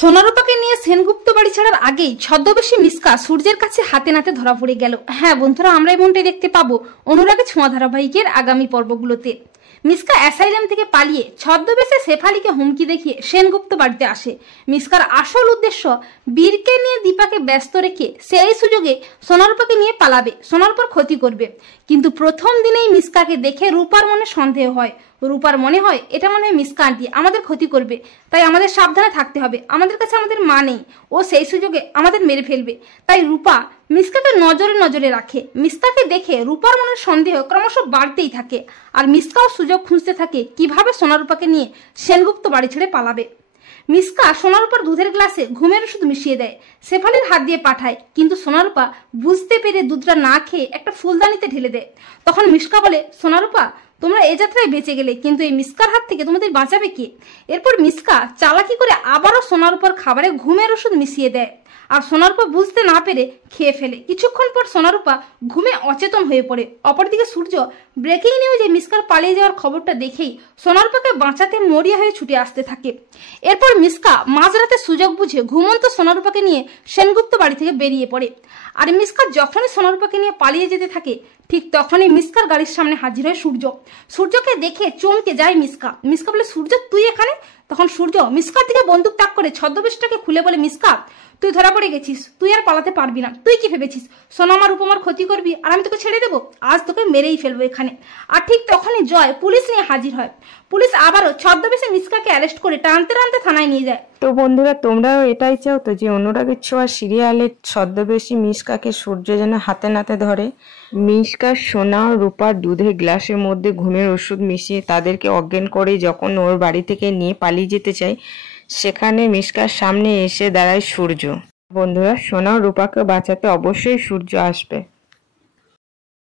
সোনারূপাকে নিয়ে সেনগুপ্ত বাড়ি ছাড়ার আগেই ছদ্মবেশী মিসকা সূর্যের কাছে হাতে নাতে ধরা পড়ে গেল। হ্যাঁ বন্ধুরা, আমরা এমনটাই দেখতে পাবো অনুরাগে ছোঁয়া ধারাবাহিকের আগামী পর্বগুলোতে। মিসকা অ্যাসাইলাম থেকে পালিয়ে ছদ্মবেশে শেফালিকে হুমকি দেখিয়ে সেনগুপ্ত বাড়িতে আসে। মিসকার আসল উদ্দেশ্য বীরকে নিয়ে দীপাকে ব্যস্ত রেখে সেই সুযোগে সোনারূপাকে নিয়ে পালাবে, সোনারূপার ক্ষতি করবে। কিন্তু প্রথম দিনেই মিসকাকে দেখে রূপার মনে সন্দেহ হয়। রূপার মনে হয় এটা মনে হয় মিসকা আন্টি আমাদের ক্ষতি করবে, তাই আমাদের সাবধানে থাকতে হবে। আমাদের কাছে আমাদের মা নেই, ও সেই সুযোগে আমাদের মেরে ফেলবে। তাই রূপা মিসকাকে নজরে নজরে রাখে। মিসকাকে দেখে রূপার মনের সন্দেহ ক্রমশ বাড়তেই থাকে, আর মিসকাও সুযোগ খুঁজতে থাকে কিভাবে সোনারূপাকে নিয়ে সেনগুপ্ত বাড়ি ছেড়ে পালাবে। মিসকা সোনারূপার দুধের গ্লাসে ঘুমের ওষুধ মিশিয়ে দেয়, শেফালির হাত দিয়ে পাঠায়। কিন্তু সোনারূপা বুঝতে পেরে দুধটা না খেয়ে একটা ফুলদানিতে ঢেলে দেয়। তখন মিসকা বলে, সোনারূপা তোমরা এই যাত্রায় বেঁচে গেলে, কিন্তু এই মিসকার হাত থেকে তোমাদের বাঁচাবে কে? এরপর মিসকা চালাকি করে আবারও সোনারূপার খাবারে ঘুমের ওষুধ মিশিয়ে দেয়, আর সোনারূপা বুঝতে না পেরে খেয়ে ফেলে। কিছুক্ষণ পর সোনারূপা ঘুমে অচেতন হয়ে পড়ে। অপরদিকে সূর্য ব্রেকিং নিউজে মিসকার পালিয়ে যাওয়ার খবরটা দেখেই সোনারূপাকে বাঁচাতে মরিয়া হয়ে ছুটে আসতে থাকে। এরপর মিসকা মাঝরাতে সুযোগ বুঝে ঘুমন্ত সোনারূপাকে নিয়ে সেনগুপ্ত বাড়ি থেকে বেরিয়ে পড়ে। আর মিসকা যখনই সোনারূপাকে নিয়ে পালিয়ে যেতে থাকে, ঠিক তখনই মিসকার গাড়ির সামনে হাজির হয় সূর্য। সূর্যকে দেখে চমকে যায় মিসকা। মিসকা বলে, সূর্য তুই এখানে? তখন সূর্য মিসকার দিকে বন্দুক তাক করে ছদ্মবেশটাকে খুলে বলে, মিসকা তুই ধরা পড়ে গেছিস, তুই আর পালাতে পারবি না। তুই কি ভেবেছিস সোনামার উপমার ক্ষতি করবি আর আমি তোকে ছেড়ে দেবো? আজ তোকে মেরেই ফেলবো এখানে। আর ঠিক তখনই জয় পুলিশ নিয়ে হাজির হয়। পুলিশ আবারও ছদ্মবেশে মিসকাকে অ্যারেস্ট করে টানতে টানতে থানায় নিয়ে যায়। তো বন্ধুরা, তোমরাও এটাই চাও তো যে অনুরাগের ছোঁয়া সিরিয়ালের ছদ্মবেশী মিসকাকে সূর্য যেন হাতে নাতে ধরে? মিসকা সোনা রূপার দুধের গ্লাসের মধ্যে ঘুমের ওষুধ মিশিয়ে তাদেরকে অজ্ঞান করে যখন ওর বাড়ি থেকে নিয়ে পালিয়ে যেতে চায়, সেখানে মিসকার সামনে এসে দাঁড়ায় সূর্য। বন্ধুরা, সোনা রূপাকে বাঁচাতে অবশ্যই সূর্য আসবে।